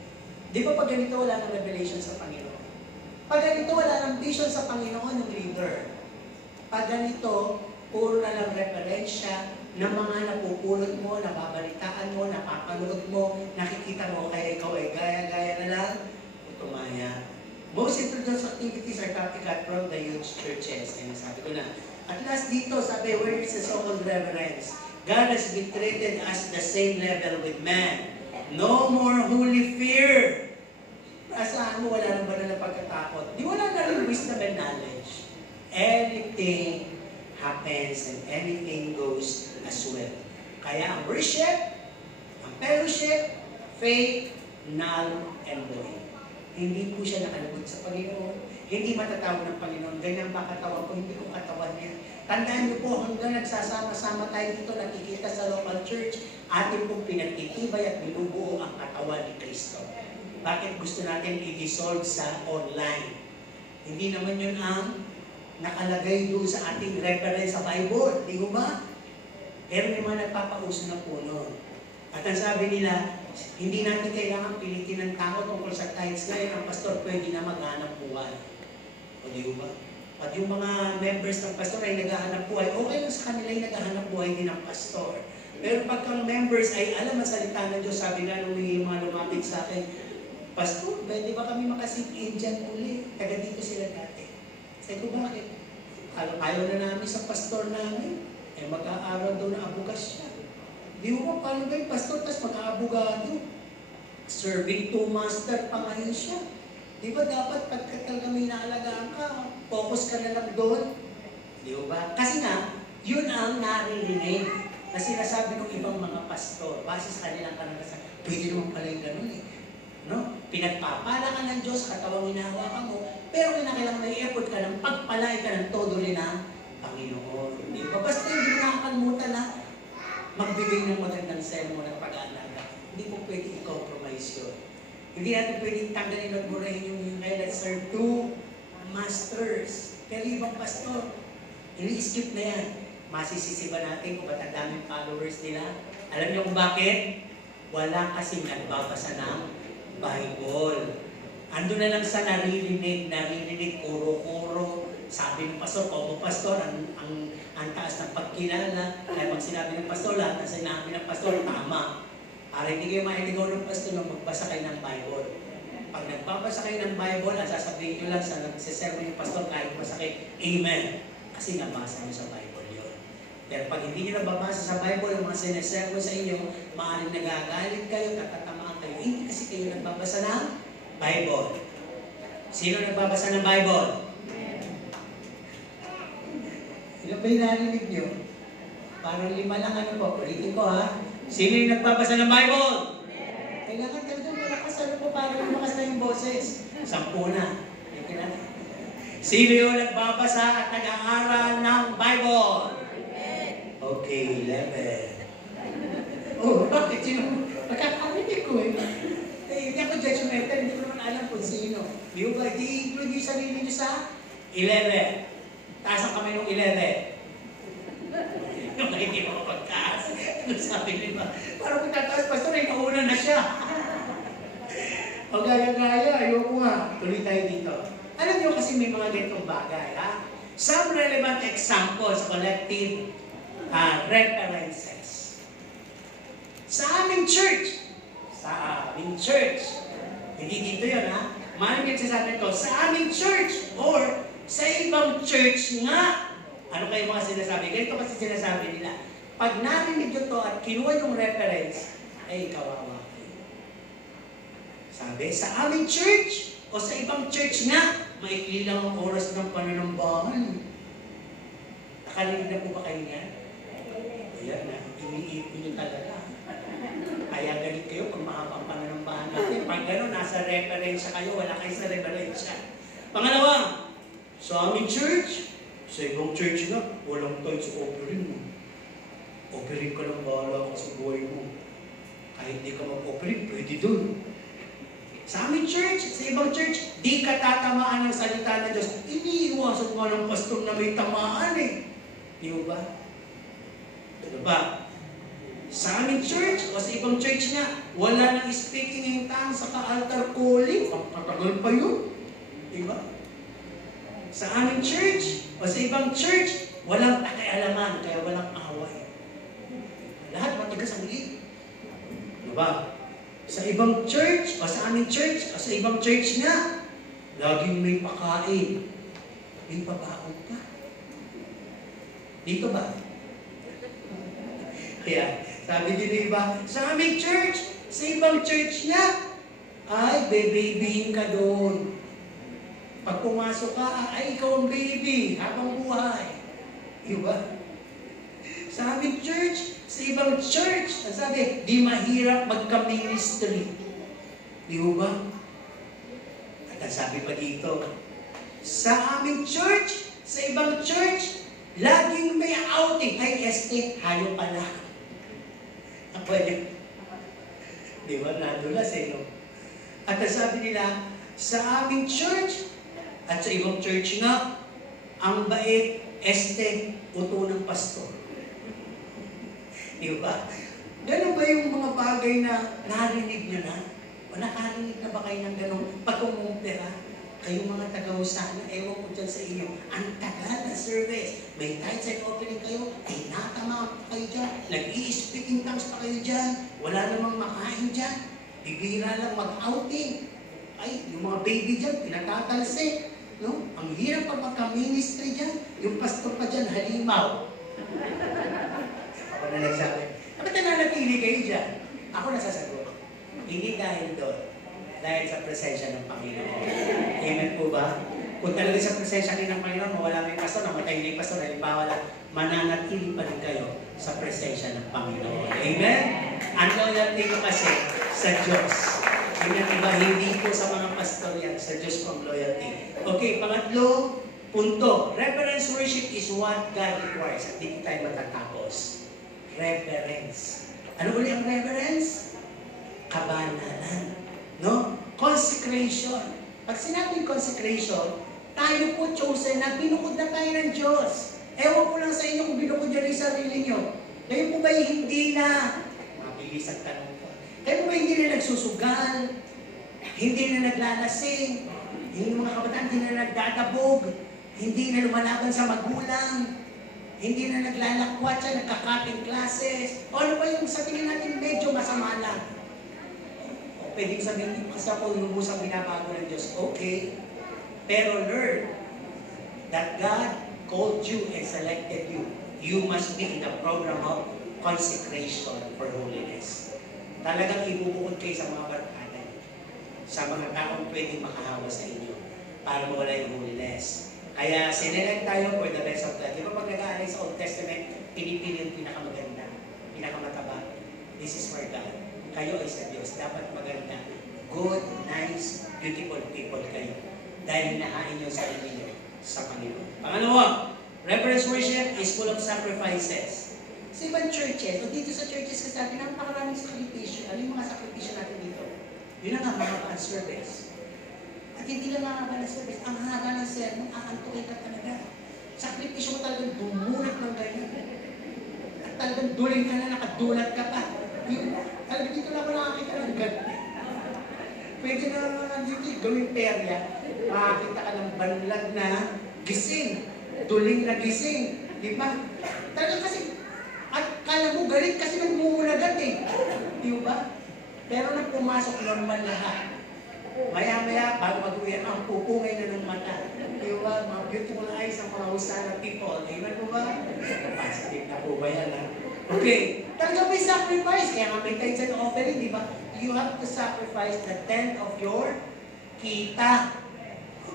Di ba pag ganito wala ng revelation sa Panginoon? Pag ganito wala ng vision sa Panginoon ng leader. Pag ganito, puro na lang referensya ng mga napupulot mo, nababalitaan mo, napapanood mo, nakikita mo, kaya ikaw ay gaya-gaya na lang, tumaya. Most introduced activities are copycat from the youth churches. Ayun, sabi ko na. At last dito, sabi, where is the so-called reverence? God has been treated as the same level with man. No more holy fear. Asahan mo, wala na ba na pagkatakot? Di wala na rin wisdom and knowledge. Anything happens and anything goes as well. Kaya ang worship, ang fellowship, faith, null and void. Hindi po siya nakalugod sa Panginoon. Hindi matatawag ng Panginoon. Ganyan ba katawan ko? Hindi ko katawan niya. Tandaan niyo po, hanggang nagsasama-sama tayo dito, nakikita sa local church, atin pong pinagtitibay at binubuo ang katawan ni Kristo. Bakit gusto natin i-dissolve sa online? Hindi naman yun ang nakalagay doon sa ating reference sa Bible. Di ba? Pero may mga nagpapauso na po noon. At ang sabi nila, hindi natin kailangan pilitin ng tao tungkol sa tithes. Ngayon, ang pastor pwede na maghanap buhay. O di ba? At yung mga members ng pastor ay naghahanap buhay, okay lang sa kanila yung naghahanap buhay din ng pastor. Pero pagka members ay alam ang salita ng Diyos, sabi nga nung mga lumapit sa akin, Pastor, pwede ba kami makasit-in dyan uli? Taga dito sila dati. Sabi ko, bakit? Ayaw na namin sa pastor namin. Eh, mag-aaral doon na abugas siya. Di mo pa, paano ba yung pastor, tas mag-aabogado? Serving to master pa ngayon siya. Di ba dapat pagka talaga may naalagaan ka, focus ka na lang doon? Di ba? Kasi nga, yun ang naririnig na sinasabi ng ibang mga pastor, base sa kanilang karanasan. Pwede naman pala yung ganun eh. No? Pinagpapala ka ng Diyos, katawang hinahawakan mo, pero kinakailangan may effort ka ng pagpalay ka ng todo rin ng Panginoon. Di ba? Basta hindi mo nakakalimutan na magbigay ng magandang sermon at pag-aalaga. Hindi mo pwede i-compromise yun. Hindi natin pwedeng tanggalin at murahin yung let's serve two masters. Pero ibang pastor, ini-skip na yan. Masisisiba natin kung ba't ang daming followers nila. Alam niyo kung bakit? Wala kasing nagbabasa ng Bible. Ando na lang sa naririnig, kuro-kuro. Sabi ng pastor, pastor, ang taas ng pagkilala. Kaya pag sinabi ng pastor, lahat na sinabi ng pastor, tama. Para hindi kayo mailigaw ng pastor na magbasa kayo ng Bible. Pag nagbabasa kayo ng Bible, ang sasabihin nyo lang sa nagsisermon yung pastor, kahit masakit, Amen. Kasi nabasa nyo sa Bible yun. Pero pag hindi nyo nababasa sa Bible, ang mga sinisermon sa inyo, maaaring nagagalit kayo, tatatamaan kayo. Hindi kasi kayo nagbabasa ng Bible. Sino nagbabasa ng Bible? Ilan ba yung narinig nyo? Parang 5 lang ano po. Ulitin ko ha. Sino yung nagbabasa ng Bible? Kailangan talaga malakas ano po para lumakas na yung boses. 10 na. Sino yung nagbabasa at nag-aaral ng Bible? Okay, 11. Oh, bakit? Sino? Magkakarinig ko eh. Hindi ako judgmental, hindi ko naman alam kung sino. Di ba, di-include yung sarili nyo sa 11. Taas ang kamay ng 11. Yung hindi mo pagtaas. Sabi nila, parang pagtataas, pastor, ay kauna na siya. O gaya-gaya, ayoko nga. Tuloy tayo dito. Alam nyo kasi may mga ganitong bagay, ha? Some relevant examples, collective references. Sa aming church, hindi dito yun, ha? Maraming nagsasabi ko, sa aming church or sa ibang church nga. Ano kayo mga sinasabi? Ganito kasi sinasabi nila. Pag narinig nyo to at kinuha yung reference, ay kawawa kayo. Sabi, sa aming church o sa ibang church nga, maikli lang ang oras ng pananambahan. Nakarinig na po ba kayo niyan? Ayan na, iniipin nyo talaga. Kaya galit kayo pag mahabang pananambahan natin. Pag gano'n, nasa referensya kayo, wala kayo sa referensya. Pangalawa, sa aming church, sa ibang church na, walang tayo sa offering mo. Offering ka lang bahala ka sa buhay mo. Kahit di ka mag-offering, pwede dun. Sa aming church, sa ibang church, di ka tatamaan ng salita ng Diyos. Iniiwasan nga ng pastor na may tamaan eh. Di ba? Diba? Sa aming church, o sa ibang church nga, wala nang speaking in tongues sa altar calling. Ang patagal pa yun. Diba? Sa aming church, o sa ibang church, walang pakialaman, kaya walang away. Lahat matigas ang liit. Diba? Sa ibang church, o sa aming church, o sa ibang church nga, laging may pakain. May pabaon pa. Dito ba? Kaya, sabi din iba, sa aming church, sa ibang church nga, ay, babyhin ka doon. Pag pumasok ka, ay, ikaw ang baby, habang buhay. Diba? Sa aming church, sa ibang church, ang sabi, di mahirap magka-ministry. Di ba? At ang sabi pa dito, sa aming church, sa ibang church, laging may outing. Ay, este, hayo pala. Pwede. Di ba? Nadulas eh, no? At ang sabi nila, sa aming church, at sa ibang church nga, ang bait, este, uto ng pastor. Di ba? Ganun ba yung mga bagay na narinig nyo na? O nakarinig na ba kayo ng ganong pag-umumpera? Kayong mga taga-usana, ewan ko dyan sa inyo, ang tagal na service. May tithes and offering kayo, ay natama pa kayo dyan. Nag-i-speak in tongues pa kayo dyan. Wala namang makain dyan. Bibira lang mag-outing. Ay, yung mga baby dyan, pinatatalsik. No? Ang hirap pa magka-ministry dyan. Yung pastor pa dyan, halimaw. Ako na nagsabi, bakit nananatili kayo dyan? Ako nasasagot. Hindi dahil doon. Dahil sa presensya ng Panginoon. Amen po ba? Kung talaga sa presensya ng Panginoon, mawala may pastor, namatay na yung pastor, halimbawa lang, mananatili pa rin kayo sa presensya ng Panginoon. Amen? Ang loyalty ko kasi sa Diyos. Amen, diba? Hindi po sa mga pastor yan, sa Diyos pang loyalty. Okay, pangatlo, punto. Reverence worship is what God requires. At dito tayo matatapos. Reverence. Ano ulit ang reverence? Kabanalan. No? Consecration. Pag sinabing consecration, tayo po chosen na binukod na tayo ng Diyos. Ewan ko lang sa inyo kung binukod nyo rin sarili nyo. Kayo po ba hindi na, mabilis ang tanong ko, kayo po ba hindi na nagsusugal, hindi na naglalasing, hindi mga kabataan hindi na nagdadabog, hindi na lumalaban sa magulang, hindi na naglalakwat siya, nagkakating classes, o ano ba yung sa tingin natin medyo masama lang? Pwedeng sabihin, kasi ako lubusang binabago ng Diyos. Okay. Pero learn that God called you and selected you. You must be in the program of consecration for holiness. Talagang ibubukod kayo sa mga barkada, sa mga taong pwedeng makahawa sa inyo para mawala yung holiness. Kaya sinelect tayo for the best of God. Di ba pag nag-aalay sa Old Testament, pinipili yung pinakamaganda, pinakamataba. This is for God. Kayo ay sa Diyos. Dapat maganda. Good, nice, beautiful people kayo. Dahil nahain nyo sa inyo sa Panginoon. Pangalawa, reverence worship is full of sacrifices. Sa ibang churches, o dito sa churches kasi natin, napakaraming sakripisyo. Ano yung mga sakripisyo natin dito? Yun ang mahaba ang service. At hindi lang mahaba ng service. Ang haba ng sermon, aantukin ka talaga. Sakripisyo mo talagang bumulat ng ganyan. At talagang duling ka na, nakadulat ka pa. Talagang dito lang ako nakakita ng ganyan. Pwede na dito gawing perya, makakita ka ng banlag na gising, duling na gising, di ba? Talagang kasi, at kala mo galit kasi nagmumulagat eh, di ba? Pero nang pumasok normal lahat. Maya-maya, bago mag-uwi, ang pupungay na ng mata. Di ba? Mga beautiful eyes ang mga husana people. Amen po ba? Positive na po ba yan, ha? Okay. Talaga may sacrifice. Kaya nga may tithes and offering, di ba? You have to sacrifice the tenth of your kita.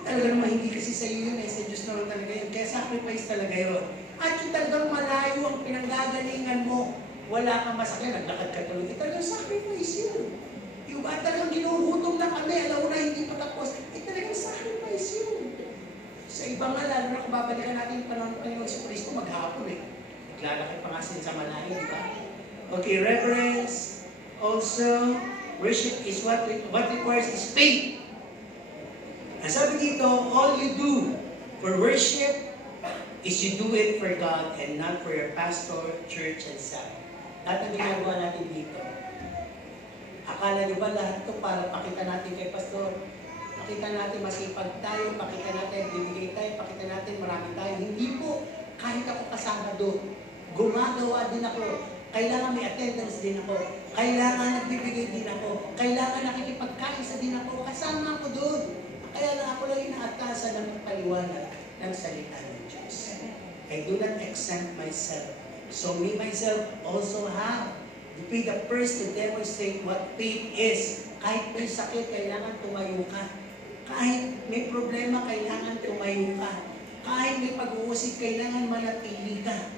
Talaga naman hindi kasi sa iyo yun eh. Sa Diyos naman talaga yun. Kaya sacrifice talaga yun. At yung talagang malayo ang pinanggagalingan mo. Wala kang masakyan. Naglakad ka tuloy. Talagang sacrifice yun. Yung ba talagang ginugutom na kami. Alam mo na hindi pa tapos. Talagang sacrifice yun. Sa iba nga, lalo na kung babalikan natin yung panahon ng Panginoon si Cristo, maghapon eh. Naglalakad pa nga sila sa malayo, di ba? Okay, reverence. Also, worship is what requires is faith. Ang sabi dito, all you do for worship is you do it for God and not for your pastor, church, and staff. Lahat ng ginagawa natin dito. Akala niyo ba lahat ito para pakita natin kay pastor? Pakita natin masipag tayo, pakita natin bibigay tayo, pakita natin marami tayo. Hindi po. Kahit ako kasama doon, gumagawa din ako. Kailangan may attendance din ako. Kailangan nagbibigay din ako. Kailangan nakikipagkaisa din ako. Kasama ako doon. Kaya lang ako lang inaatasan ng paliwanag ng salita ng Diyos. I do not exempt myself. So me myself also have to be the first to demonstrate what faith is. Kahit may sakit, kailangan tumayo ka. Kahit may problema, kailangan tumayo ka. Kahit may pag-uusig, kailangan manatili ka.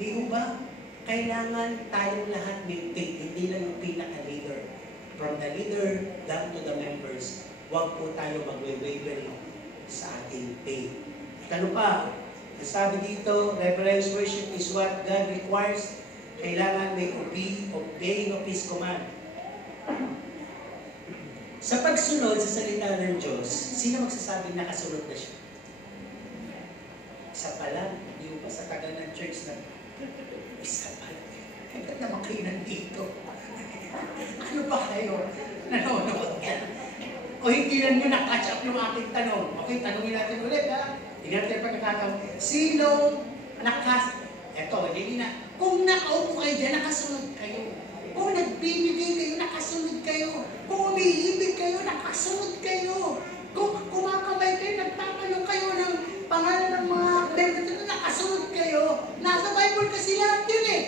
Di ho ba? Kailangan tayong lahat may faith, hindi lang yung pinaka-leader. From the leader down to the members, huwag po tayo mag-wavering sa ating faith. At ano pa? Sabi dito, reverence worship is what God requires. Kailangan may obeying of His command. Sa pagsunod sa salita ng Diyos, sino magsasabi nakasunod na siya? Isa pa lang, hindi pa sa tagal ng church na isa pa lang. Ba't naman kayo nandito? Ano ba kayo? Nanonood yan. O hindi lang nyo na-catch up yung aking tanong. Okay, tanongin natin ulit ha. Hindi natin pagkakataon. Sino eto, hindi na. Kung nakaupo kayo dyan, nakasunod kayo. Kung nagbibigay kayo, nakasunod kayo. Kung umiibig kayo, nakasunod kayo. Kung kumakamay kayo, nagtatanong kayo ng pangalan ng mga members, nakasunod kayo. Nasa Bible kasi lahat yun eh.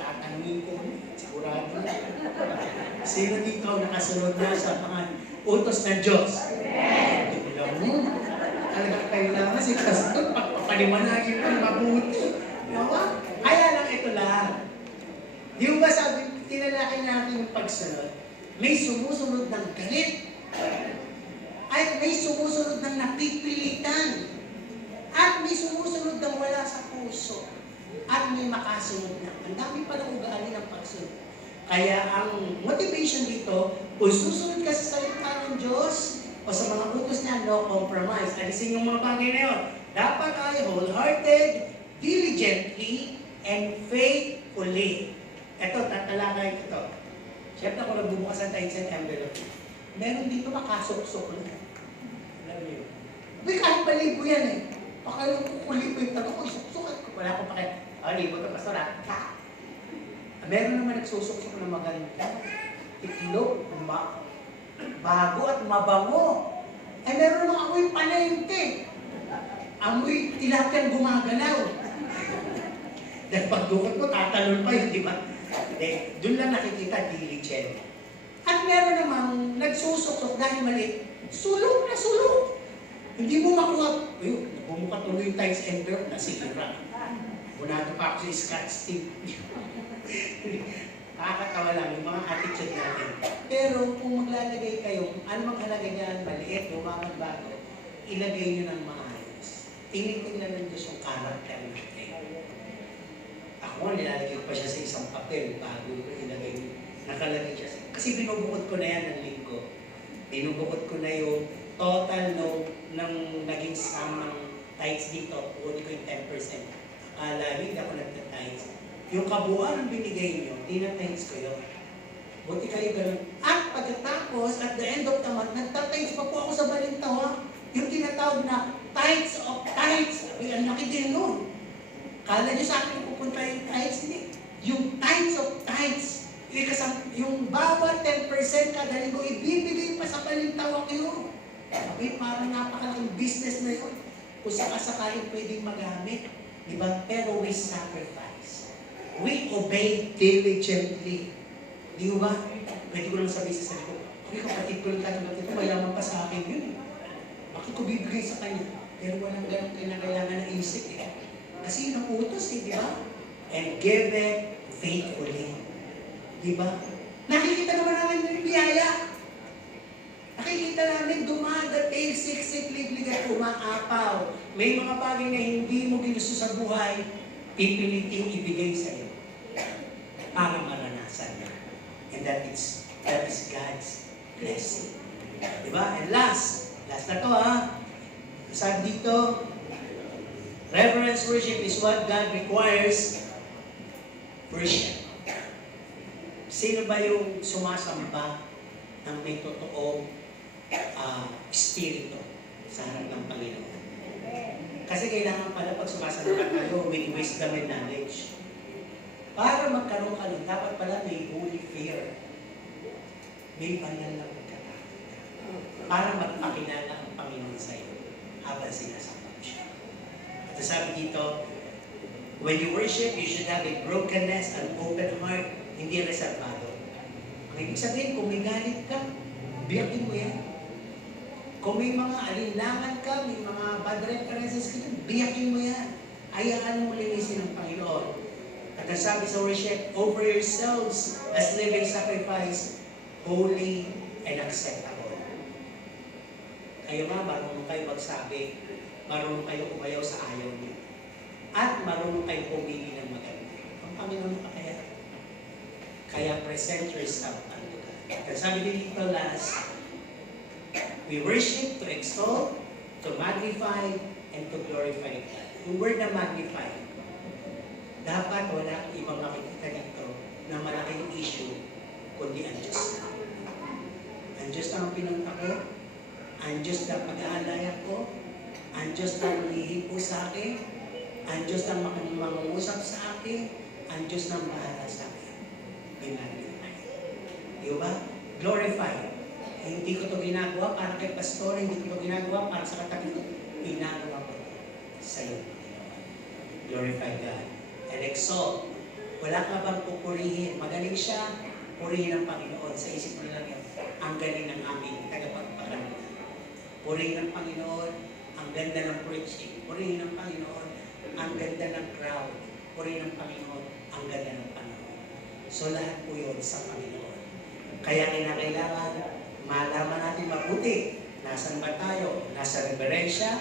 Tatanungin ko, sigurado na. Sino dito nakasunod na sa mga utos ng Diyos? Alam mo, talaga kailangan si Pastor, pagpapaliwanagin pang mabuti. Nawa? Kaya lang ito lang. Di ba sabi, tinalaki natin yung pagsunod, may sumusunod ng galit, at may sumusunod ng napipilitan, at may sumusunod ng wala sa puso, at may makasunod na. Ang dami palang ugali ng pagsunod. Kaya ang motivation dito, kung susunod ka sa salita ng Diyos, o sa mga utos niya, no compromise. Alisin yung mga bagay na yun. Dapat ay wholehearted, diligently, and faithfully. Ito, tatalakay ito. Siyempre kung nagbubukas ang tithes and envelope, meron dito makasuksok na. Alam niyo. Uy, kahit palibo yan eh. Pakailang kukulibo yung tanong ko, suksok. Wala ko pakailang. Libo ito, pastor ha? Meron naman nagsusuksok na maganda. Itlog, bago at mabango. Meron naman amoy palengke. Amoy tilapiyang gumagalaw. Dahil pagdukot mo, tatalon pa yun, di ba? Doon lang nakikita diligent. At meron namang nagsusuksok dahil maliit, sulok na sulok. Hindi mo makuha. Bumuka tuloy yung tithes and envelope, nasira. Unado pa ako sa Scotch tape. Nakakatawa lang yung mga attitude natin. Pero kung maglalagay kayo, ano mang halagay niyan, maliit, lumamang bago, ilagay nyo ng maayos. Tinitingnan ng Diyos yung character natin. Ako, nilalagay ko pa siya sa isang papel bago ko ilagay nyo. Nakalagay siya. Kasi binubukod ko na yan ng linggo. Binubukod ko na yung total ng naging sum ng tithes dito. Kukunin ko yung 10%. Akala hindi ako nagtatides. Yung kabuuan ng binigay nyo, tinatides ko yun. Buti kayo ganun. At pagkatapos, at the end of the month, nagtatides pa po ako sa Balintawa. Yung tinatawag na tithes of tithes. Ang laki din nun. Kala nyo sa akin pupunta yung tithes, hindi. Yung tithes of tithes. Yung bawat 10% kada linggo, ibibigay pa sa Balintawa kayo. Sabi, parang napakalaking business na yun. Kung sakasakaling pwedeng magamit. Diba? Pero we sacrifice. We obey diligently. Di ba? Pwede ko lang sabihin sa sarili ko, okay, kapatid ko lang tatulad ito, mayaman pa sa akin yun. Bakit ko bibigay sa kanya? Pero walang ganang kinakailangan ng isip eh. Kasi yun ang utos eh, di ba? And give it faithfully. Di ba? Nakikita naman namin yung biyaya. Nakikita namin dumadating, siksik, liglig at umaapaw. May mga bagay na hindi mo ginusto sa buhay, pipiliting ibigay sa iyo para maranasan niya. And that is God's blessing. Diba? And last na to ha. Sabi dito, reverence worship is what God requires. Worship. Sino ba yung sumasamba ng may totoong espiritu sa harap ng Panginoon? Kasi kailangan pala pag sumasamba kayo with wisdom and knowledge. Para magkaroon ka nun, dapat pala may holy fear. May banal na pagkakakita. Para magpakilala ang Panginoon sa iyo habang sinasamba siya. At sabi dito, when you worship, you should have a brokenness and open heart, hindi reservado. Ang Ibig sabihin, kung may galit ka, biyakin mo yan. Kung may mga alinlangan ka, may mga bad references ka, biyakin mo yan. Hayaan mo linisin ng Panginoon. At ang sabi sa worship, offer yourselves as living sacrifice, holy and acceptable. Kayo nga, marunong kayo magsabi, marunong kayo umayaw sa ayaw niyo. At marunong kayo pumili ng maganda. Ang Panginoon pa kaya? Kaya present yourself unto God. At sabi dito last, we worship to exalt, to magnify, and to glorify God. Yung word na magnify, dapat wala ibang makikita dito na malaking issue, kundi ang Diyos na. Ang Diyos na ang pinunta ko, ang Diyos na pag-aalaya ko, ang Diyos na humihipo sa akin, ang Diyos na mangungusap sa akin, ang Diyos na bahala sa akin. Magnify. Di ba? Glorify. Hindi ko ito ginagawa para kay pastor, hindi ko ito ginagawa para sa katabi ko. Ginagawa ko ito sa iyo. Glorify God. And exalt. Wala ka bang pupurihin? Magaling siya, purihin ang Panginoon. Sa isip mo lang yan, ang galing ng aming tagapagpakalanggan. Purihin ang Panginoon, ang ganda ng preaching. Purihin ang Panginoon, ang ganda ng crowd. Purihin ang Panginoon, ang ganda ng Panginoon. So lahat po yun sa Panginoon. Kaya kinakailangan malaman natin mabuti, nasan ba tayo? Nasa reverensya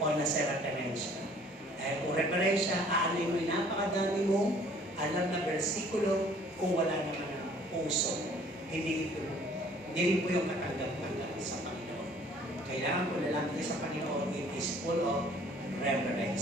o nasa referensya? Dahil kung referensya, aanay mo yung napakadami mong alam na versikulo kung wala naman ang puso. Hindi rin po yung katanggap-tanggap sa Panginoon. Kailangan kung lalaki sa Panginoon, it is full of reverence.